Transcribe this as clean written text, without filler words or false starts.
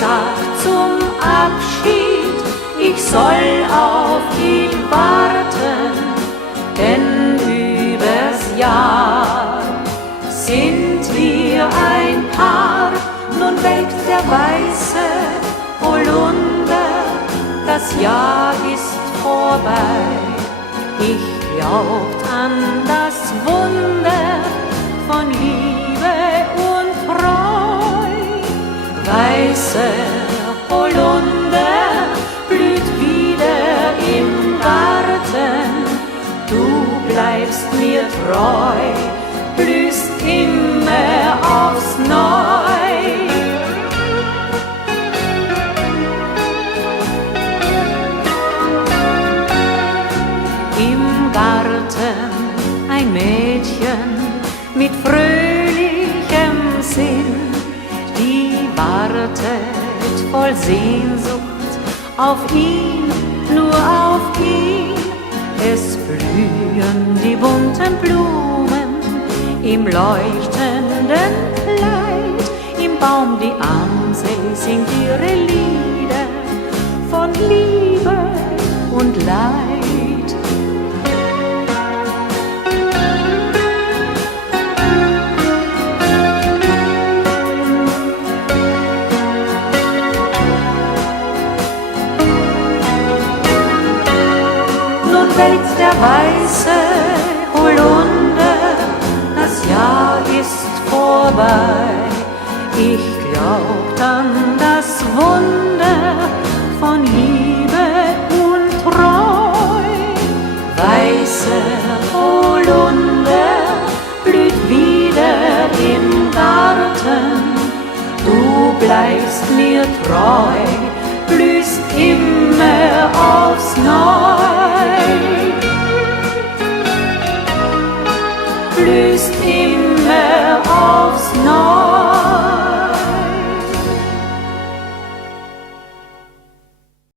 sagt zum Abschied, ich soll auf ihn warten, denn übers Jahr sind wir ein Paar. Nun welkt der weiße Holunder, das Jahr ist vorbei. Ich glaubt an das Wunder von Liebe und Treu. Weißer Holunder blüht wieder im Garten, du bleibst mir treu, blühst immer aufs Neu. Im Garten ein Mädchen mit fröhlichem Sinn, die wartet voll Sehnsucht auf ihn, nur auf ihn. Es blühen die bunten Blumen im leuchtenden Kleid, im Baum die Amsel singt ihre Lieder von Liebe und Leid. Welkt der weiße Holunder, das Jahr ist vorbei. Ich glaubt an das Wunder von Liebe und Treu. Weißer Holunder blüht wieder im Garten, du bleibst mir treu, blühst immer aufs Neu. Blühst